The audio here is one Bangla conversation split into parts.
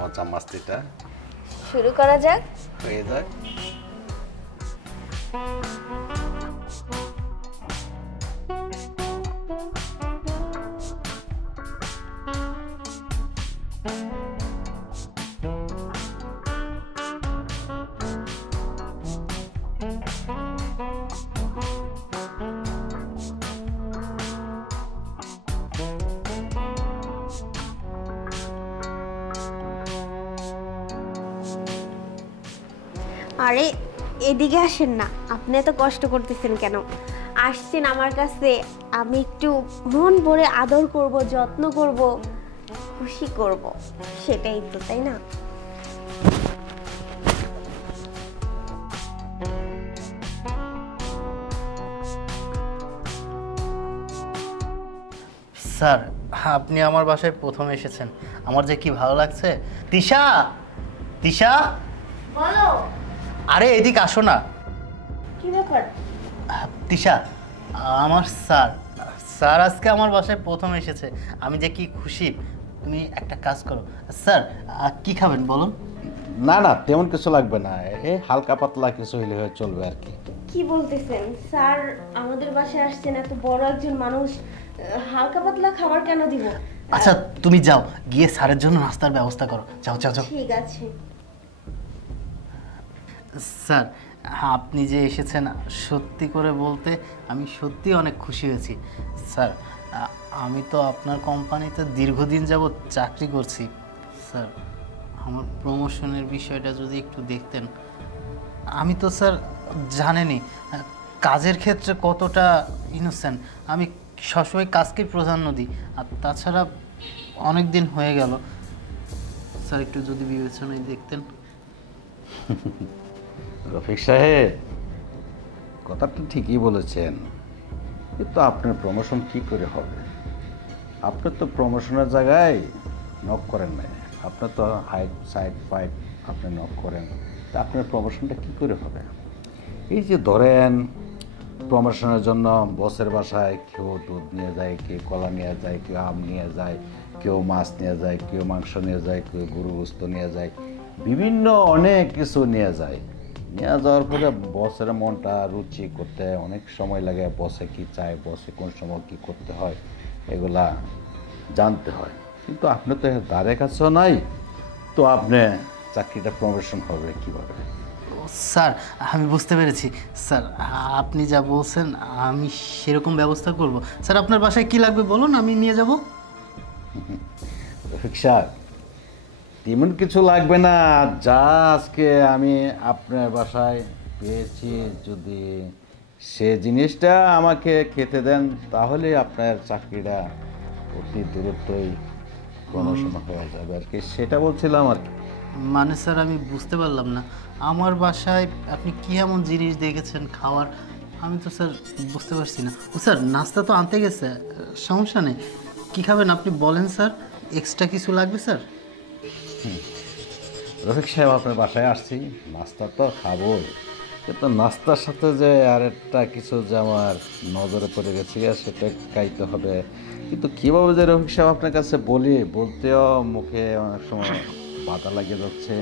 মজা মাস্তিটা শুরু করা যাক। হয়ে যাক। আরে এদিকে আসেন না, আপনি এত কষ্ট করতেছেন কেন? আসছেন আমার কাছে, আমি একটু মন ভরে আদর করব, যত্ন করব, খুশি করব, সেটাই তো, তাই না? স্যার, আপনি আমার বাসায় প্রথম এসেছেন, আমার যে কি ভালো লাগছে। তিশা, তিশা, বলো। আরে এদিকে আসো না। কি ব্যাপার? তিশা, আমার স্যার স্যার আজকে আমার বাসায় প্রথম এসেছে, আমি যে কি খুশি। তুমি একটা কাজ করো স্যার, কি খাবেন বলুন? না না, তেমন কিছু লাগবে না, এই হালকা পাতলা কিছু হইলে চলবে আর কি। কি বলতেছেন স্যার? আমাদের বাসায় আসছেন, এত বড় একজন মানুষ, হালকা পাতলা খাবার কেন দিব? আচ্ছা তুমি যাও, গিয়ে স্যারের জন্য নাস্তার ব্যবস্থা করো, যাও যাও যাও। ঠিক আছে। স্যার, আপনি যে এসেছেন, সত্যি করে বলতে আমি সত্যি অনেক খুশি হয়েছি। স্যার, আমি তো আপনার কোম্পানিতে দীর্ঘদিন যাবৎ চাকরি করছি। স্যার, আমার প্রমোশনের বিষয়টা যদি একটু দেখতেন। আমি তো স্যার জানেনই কাজের ক্ষেত্রে কতটা ইনোসেন্ট, আমি সবসময় কাজকেই প্রাধান্য দিই। আর তাছাড়া অনেক দিন হয়ে গেল, স্যার একটু যদি বিবেচনায় দেখতেন। রফিক সাহেব, কথাটা ঠিকই বলেছেন, কিন্তু আপনার প্রমোশন কি করে হবে? আপনার তো প্রমোশনের জায়গায় নক করেন নাই, আপনার তো হাইট সাইড ফাইট আপনি নক করেন, তা আপনার প্রমোশনটা কি করে হবে? এই যে ধরেন প্রমোশনের জন্য বসের বাসায় কেউ দুধ নিয়ে যায়, কেউ কলা নিয়ে যায়, কেউ আম নিয়ে যায়, কেউ মাছ নিয়ে যায়, কেউ মাংস নিয়ে যায়, কেউ গরু গোস্ত নিয়ে যায়, বিভিন্ন অনেক কিছু নিয়ে যায়। নিয়ে যাওয়ার পরে বসের মনটা রুচি করতে অনেক সময় লাগে, বসে কি চায়, বসে কোন সময় কি করতে হয়, এগুলা জানতে হয়। কিন্তু আপনি তো দ্বারের কাছেও নাই, তো আপনি চাকরিটা প্রমোশন হবে কীভাবে? স্যার, আমি বুঝতে পেরেছি। স্যার, আপনি যা বলছেন আমি সেরকম ব্যবস্থা করব। স্যার, আপনার বাসায় কি লাগবে বলুন, আমি নিয়ে যাব। রিক্সা তেমন কিছু লাগবে না, যা আজকে আমি আপনার বাসায় পেয়েছি, যদি সে জিনিসটা আমাকে খেতে দেন তাহলে আপনার চাকরিটা অতি দূরত্বই প্রমোশন হয়ে যাবে আর কি, সেটা বলছিলাম আর কি। মানে স্যার, আমি বুঝতে পারলাম না, আমার বাসায় আপনি কি এমন জিনিস দেখেছেন খাওয়ার, আমি তো স্যার বুঝতে পারছি না। ও স্যার, নাস্তা তো আনতে গেছে, সমস্যা নেই। কী খাবেন আপনি বলেন স্যার, এক্সট্রা কিছু লাগবে স্যার? রফিক সাহেব, আপনার বাসায় আসছি, নাস্তা তো খাবো, কিন্তু নাস্তার সাথে যে আরেকটা কিছু যে আমার নজরে পড়ে গেছে সেটা খাইতে হবে। কিন্তু কীভাবে যে রফিক সাহেব আপনার কাছে বলতেও মুখে অনেক সময় বাধা লাগিয়ে যাচ্ছে।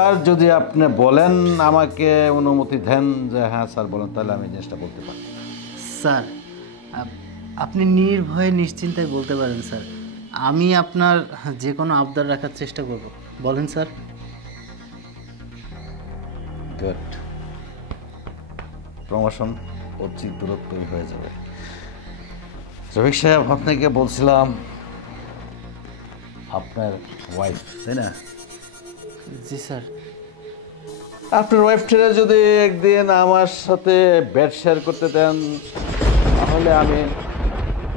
আর যদি আপনি বলেন, আমাকে অনুমতি দেন যে হ্যাঁ স্যার বলেন, তাহলে আমি জিনিসটা বলতে পারি। স্যার, আপনি নির্ভয়ে নিশ্চিন্তায় বলতে পারেন স্যার, আমি আপনার যে কোনো আবদার রাখার চেষ্টা করব। বলেন স্যার। গুড, প্রমোশন অতি দূরত্বই হয়ে যাবে। রফিক সাহেব, আপনাকে বলছিলাম আপনার ওয়াইফ, তাই না? জি স্যার। আপনার ওয়াইফটা যদি একদিন আমার সাথে বেড শেয়ার করতে দেন, তাহলে আমি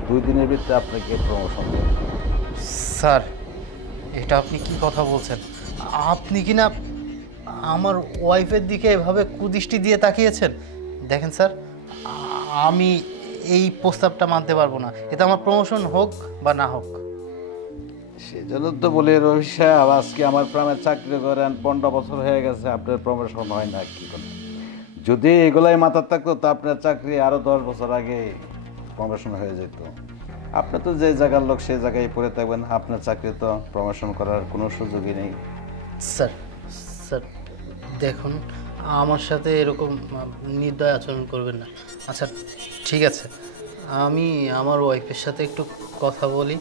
2 দিনের ভিতরে আপনাকে প্রমোশন দেব। স্যার, এটা আপনি কি কথা বলছেন? আপনি কি না আমার ওয়াইফের দিকে এভাবে কুদৃষ্টি দিয়ে তাকিয়েছেন? দেখেন স্যার, আমি এই প্রস্তাবটা মানতে পারবো না, এটা আমার প্রমোশন হোক বা না হোক। সেজন্য তো বলি রফিক সাহেব, আজকে আমার প্রাণের চাকরি করেন 15 বছর হয়ে গেছে, আপনার প্রমোশন হয় না কি করে? যদি এগুলাই মাথায় থাকতো তো আপনার চাকরি আরও 10 বছর আগে প্রমোশন হয়ে যেত। আপনি তো যে জায়গার লোক সেই জায়গায় পড়ে থাকবেন, আপনার চাকরি তো প্রমোশন করার কোনো সুযোগই নেই। স্যার স্যার দেখুন, আমার সাথে এরকম নির্দয় আচরণ করবেন না। আচ্ছা ঠিক আছে, আমি আমার ওয়াইফের সাথে একটু কথা বলি,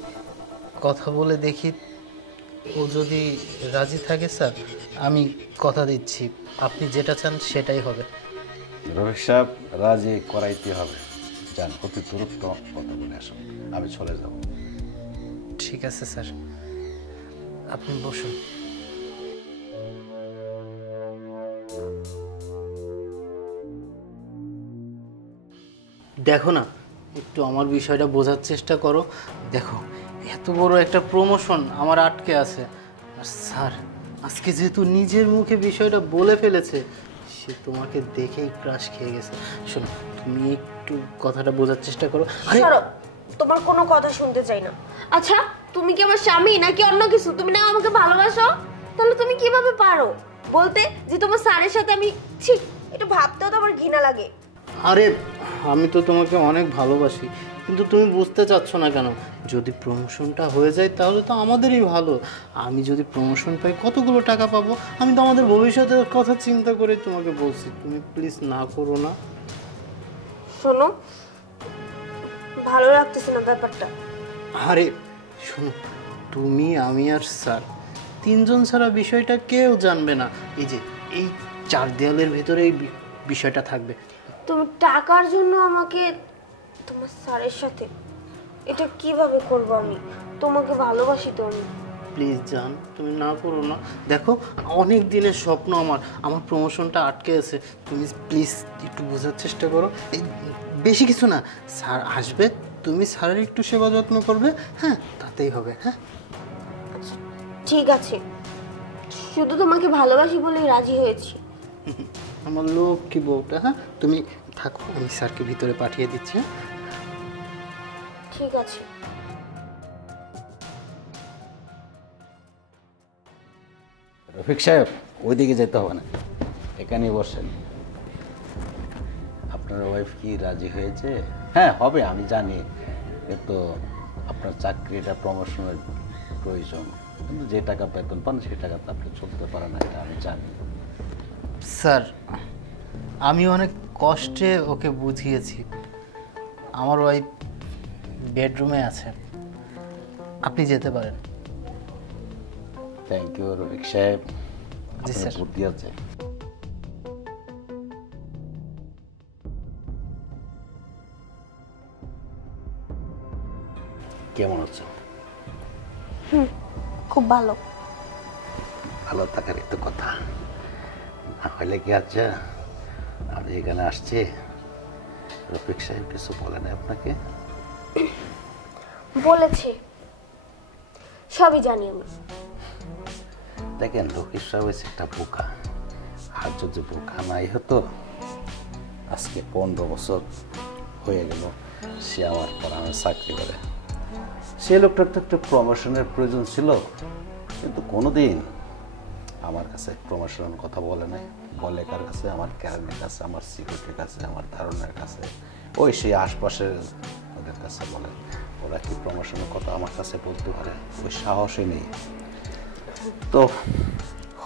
কথা বলে দেখি ও যদি রাজি থাকে। স্যার আমি কথা দিচ্ছি, আপনি যেটা চান সেটাই হবে। রফিক সাহেব, রাজি করাইতে হবে। যান, অতি দ্রুত কথা বলে আসুন, আমি চলে যাব। ঠিক আছে স্যার, আপনি বসুন। দেখো না, একটু আমার বিষয়টা বোঝার চেষ্টা করো। দেখো, এত বড় একটা প্রমোশন আমার আটকে আছে, আর স্যার আজকে যেহেতু নিজের মুখে বিষয়টা বলে ফেলেছে, সে তোমাকে দেখেই ক্রাশ খেয়ে গেছে। শোনো, তুমি একটু কথাটা বোঝার চেষ্টা করো। আরে সরো, তোমার কোনো কথা শুনতে চাই না। আচ্ছা, তুমি কি আমার স্বামী নাকি অন্য কিছু? তুমি না আমাকে ভালোবাসো? তাহলে তুমি কিভাবে পারো বলতে যে তোমার স্যারের সাথে আমি ছি, এটা ভাবতেও তো আমার ঘৃণা লাগে। আরে আমি তো তোমাকে অনেক ভালোবাসি, কিন্তু তুমি বুঝতে চাচ্ছ না কেন? যদি প্রমোশনটা হয়ে যায় তাহলে তো আমাদেরই ভালো। আমি যদি প্রমোশন পাই কতগুলো টাকা পাবো। আমি তো আমাদের ভবিষ্যতের কথা চিন্তা করে তোমাকে বলছি, তুমি প্লিজ না করো না। শোনো, ভালো লাগতেছে না ব্যাপারটা। আরে শোনো, তুমি আমি আর স্যার তিনজন ছাড়া বিষয়টা কেউ জানবে না। এই যে এই চার দেয়ালের ভেতরে এই বিষয়টা থাকবে। তুমি টাকার জন্য আমাকে তোমার স্যারের সাথে, এটা কিভাবে করব? আমি তোমাকে ভালোবাসি তো। আমি প্লিজ জান, তুমি না করো না। দেখো, অনেক দিনের স্বপ্ন আমার, আমার প্রমোশনটা আটকে আছে। তুমি প্লিজ একটু বোঝার চেষ্টা করো। এই বেশি কিছু না, স্যার আসবে, তুমি স্যারের একটু সেবা যত্ন করবে, হ্যাঁ তাতেই হবে। হ্যাঁ আচ্ছা, ঠিক আছে, শুধু তোমাকে ভালোবাসি বলেই রাজি হয়েছি। আমার লক্ষ্মী বউটা। হ্যাঁ তুমি থাকো, আমি স্যারকে ভিতরে পাঠিয়ে দিচ্ছি। হ্যাঁ ঠিক আছে। রফিক সাহেব, ওইদিকে যেতে হবে না, এখানেই বসেন। আপনার ওয়াইফ কি রাজি হয়েছে? হ্যাঁ হবে, আমি জানি, কিন্তু আপনার চাকরিটা প্রমোশনের প্রয়োজন, কিন্তু যে টাকা বেতন পান সেই টাকা তো আপনি চলতে পারেন না, এটা আমি জানি। স্যার, আমি অনেক কষ্টে ওকে বুঝিয়েছি। আমার ওয়াইফ বেডরুমে আছে, আপনি যেতে পারেন। থ্যাংক ইউ রফিক সাহেব, জি স্যার। বুদ্ধি আছে। কেমন আছো? খুব ভালো। ভালো থাকারই তো কথা, না হলে কি আছে? আমি এখানে আসছি, রফিক সাহেব কিছু বলে না আপনাকে? বলেছে, সবই জানি আমি। দেখেন, রফিক সাহেব হচ্ছে একটা বোকা, আর যদি বোকা নাই হতো, আজকে 15 বছর হয়ে গেল সে আমার পড়ানো চাকরি করে। সে লোকটার তো একটা প্রমোশনের প্রয়োজন ছিল, কিন্তু কোনোদিন আমার কাছে প্রমোশনের কথা বলে নাই। বলে কার কাছে? আমার ক্যারেনের কাছে, আমার সিকিউরিটির কাছে, আমার ধারণার কাছে, ওই সেই আশপাশের ওদের কাছে বলে। ওরা কি প্রমোশনের কথা আমার কাছে বলতে পারে? ওই সাহসই নেই। তো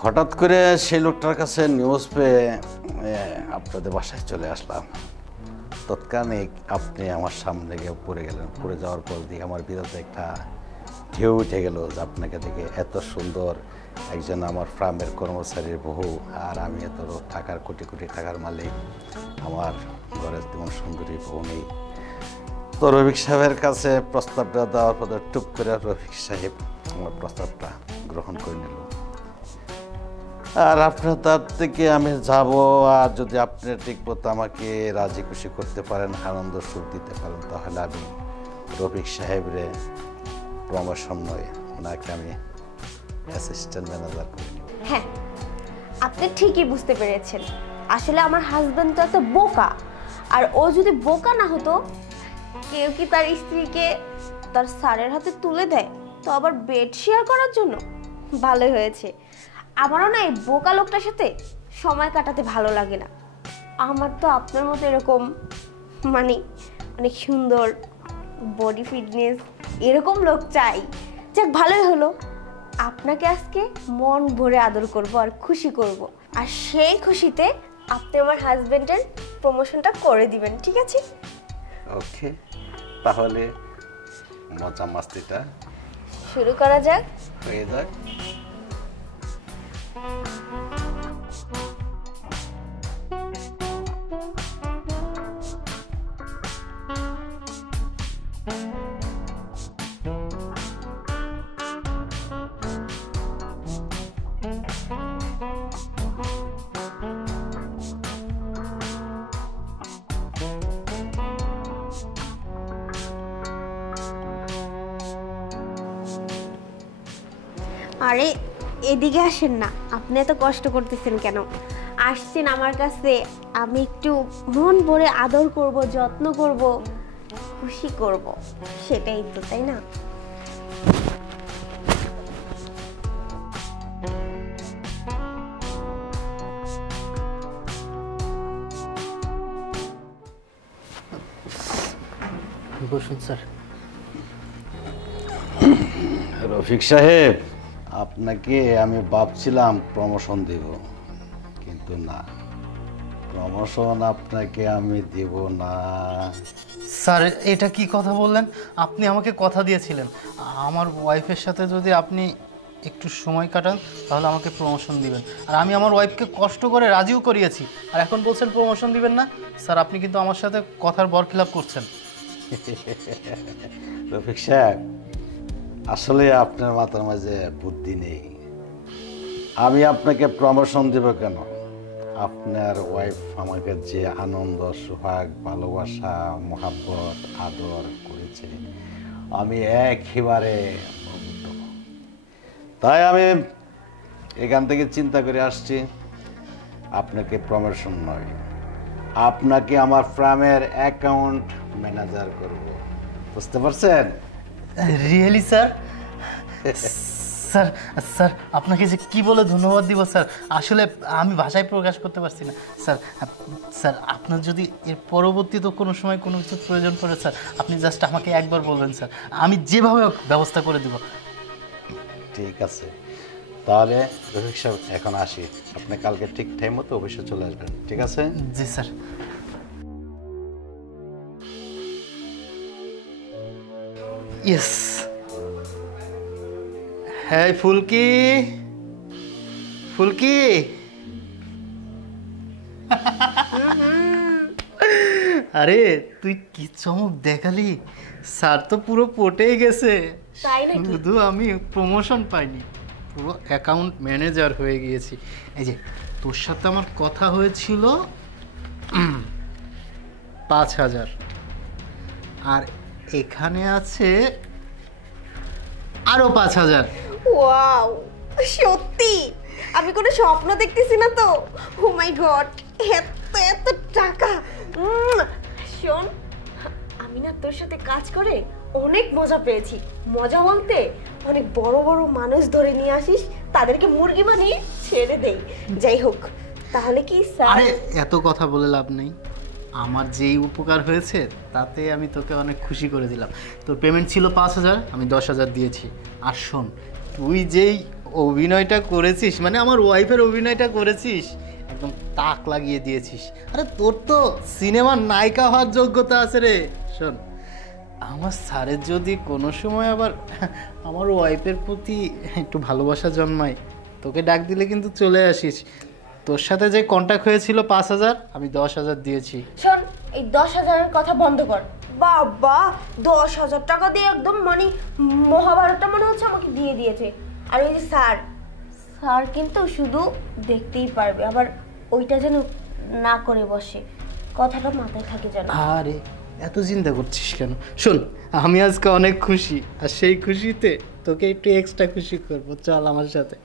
হঠাৎ করে সেই লোকটার কাছে নিউজ পেয়ে আপনাদের বাসায় চলে আসলাম। তৎক্ষণিক আপনি আমার সামনে গিয়ে পড়ে গেলেন। পড়ে যাওয়ার পর দিয়ে আমার বিরুদ্ধে একটা ঢেউ উঠে গেল যে আপনাকে দেখে এত সুন্দর একজন আমার ফার্মের কর্মচারীর বহু, আর আমি এত টাকার কোটি কোটি টাকার মালিক, আমার ঘরের তেমন সুন্দরী বউ নেই। তো রফিক সাহেবের কাছে প্রস্তাবটা দেওয়ার পর টুক করে রফিক সাহেব আমার প্রস্তাবটা গ্রহণ করে নিল। আর আপনার তার থেকে আমি যাব, আর যদি আপনি ঠিক মতো আমাকে রাজি খুশি করতে পারেন, আনন্দ সুখ দিতে পারেন, তাহলে আমি রফিক সাহেবরে প্রমোশন নয়, ওনাকে আমি অ্যাসিস্ট্যান্ট ম্যানেজার করে নিব। হ্যাঁ, আপনি ঠিকই বুঝতে পেরেছেন। আসলে আমার হাজবেন্ড তো একটা বোকা, আর ও যদি বোকা না হতো, কেউ কি তার স্ত্রীকে তার স্যারের হাতে তুলে দেয়, তো আবার বেড শেয়ার করার জন্য? ভালোই হয়েছে। আমারও না এই বোকা লোকটার সাথে সময় কাটাতে ভালো লাগে না। আমার তো আপনার মতো এরকম মানে অনেক সুন্দর বডি ফিটনেস এরকম লোক চাই। যাক, ভালোই হলো। আপনাকে আজকে মন ভরে আদর করব আর খুশি করব, আর সেই খুশিতে আপনি আমার হাজবেন্ডের প্রমোশনটা করে দিবেন, ঠিক আছে? ওকে, তাহলে মজা মাস্তিটা শুরু করা যাক। হয়ে যাক। আরে এদিকে আসেন না, আপনি এত কষ্ট করতেছেন কেন? আসছেন আমার কাছে, আমি একটু মন ভরে আদর করব, যত্ন করব, খুশি করব, সেটাই তো, তাই না? বসুন স্যার। রফিক সাহেব, আপনাকে আমি ভাবছিলাম প্রমোশন দেব, কিন্তু না, প্রমোশন আপনাকে আমি দেব না। স্যার এটা কি কথা বললেন? আপনি আমাকে কথা দিয়েছিলেন আমার ওয়াইফের সাথে যদি আপনি একটু সময় কাটান তাহলে আমাকে প্রমোশন দিবেন, আর আমি আমার ওয়াইফকে কষ্ট করে রাজিও করিয়েছি, আর এখন বলছেন প্রমোশন দিবেন না। স্যার আপনি কিন্তু আমার সাথে কথার বরখিলাপ করছেন। রফিক সাহেব, আসলে আপনার মাথার মাঝে বুদ্ধি নেই। আমি আপনাকে প্রমোশন দেব কেন? আপনার ওয়াইফ আমাকে যে আনন্দ, সোহাগ, ভালোবাসা, মোহাব্বত, আদর করেছে, আমি একেবারে মুগ্ধ। তাই আমি এখান থেকে চিন্তা করে আসছি, আপনাকে প্রমোশন নয়, আপনাকে আমার ফার্মের অ্যাকাউন্ট ম্যানেজার করব। বুঝতে পারছেন? Really sir? স্যার স্যার আপনাকে যে কি বলে ধন্যবাদ দিব স্যার, আসলে আমি ভাষায় প্রকাশ করতে পারছি না স্যার। স্যার আপনার যদি এর পরবর্তীতে কোনো সময় কোনো কিছু প্রয়োজন পড়ে স্যার, আপনি জাস্ট আমাকে একবার বলবেন স্যার, আমি যেভাবে হোক ব্যবস্থা করে দিব। ঠিক আছে, তাহলে রফিক সাহেব এখন আসি, আপনি কালকে ঠিক টাইম মতো অফিসে চলে আসবেন, ঠিক আছে? জি স্যার। ইয়েস। হ্যাঁ ফুলকি, ফুলকি। আরে তুই কি চমক দেখালি, স্যার তো পুরো পটেই গেছে। তাই নাকি? শুধু আমি প্রমোশন পাইনি, পুরো অ্যাকাউন্ট ম্যানেজার হয়ে গিয়েছি। এই যে তোর সাথে আমার কথা হয়েছিল 5,000, আর এখানে আছে আরো 5,000। ওয়াও, সত্যি আমি কোনো স্বপ্ন দেখতেছি না তো? ও মাই গড, এত এত টাকা! শোন, আমি না তোর সাথে কাজ করে অনেক মজা পেয়েছি। মজা বলতে অনেক বড় বড় মানুষ ধরে নিয়ে আসিস, তাদেরকে মুরগি বানিয়ে ছেড়ে দেই। যাই হোক, তাহলে কি স্যার? আরে এত কথা বলে লাভ নেই, আমার যেই উপকার হয়েছে তাতে আমি তোকে অনেক খুশি করে দিলাম। তোর পেমেন্ট ছিল 5,000, আমি 10,000 দিয়েছি। আর শোন, তুই যেই অভিনয়টা করেছিস, মানে আমার ওয়াইফের অভিনয়টা করেছিস, একদম তাক লাগিয়ে দিয়েছিস। আরে তোর তো সিনেমার নায়িকা হওয়ার যোগ্যতা আছে রে। শোন, আমার স্যারের যদি কোনো সময় আবার আমার ওয়াইফের প্রতি একটু ভালোবাসা জন্মায়, তোকে ডাক দিলে কিন্তু চলে আসিস। তোর সাথে যে কন্ট্যাক্ট হয়েছিল 5,000, আমি 10,000 দিয়েছি। শোন, এই 10,000-এর কথা বন্ধ কর। বাবা, 10,000 টাকা দিয়ে একদম মানে মহাভারতটা মনে হচ্ছে আমাকে দিয়ে দিয়েছে। আর ওই যে স্যার, স্যার কিন্তু শুধু দেখতেই পারবে, আবার ওইটা যেন না করে বসে, কথাটা মাথায় থাকে যেন। আরে এত চিন্তা করছিস কেন? শোন, আমি আজকে অনেক খুশি, আর সেই খুশিতে তোকে একটু এক্সট্রা খুশি করবো, চল আমার সাথে।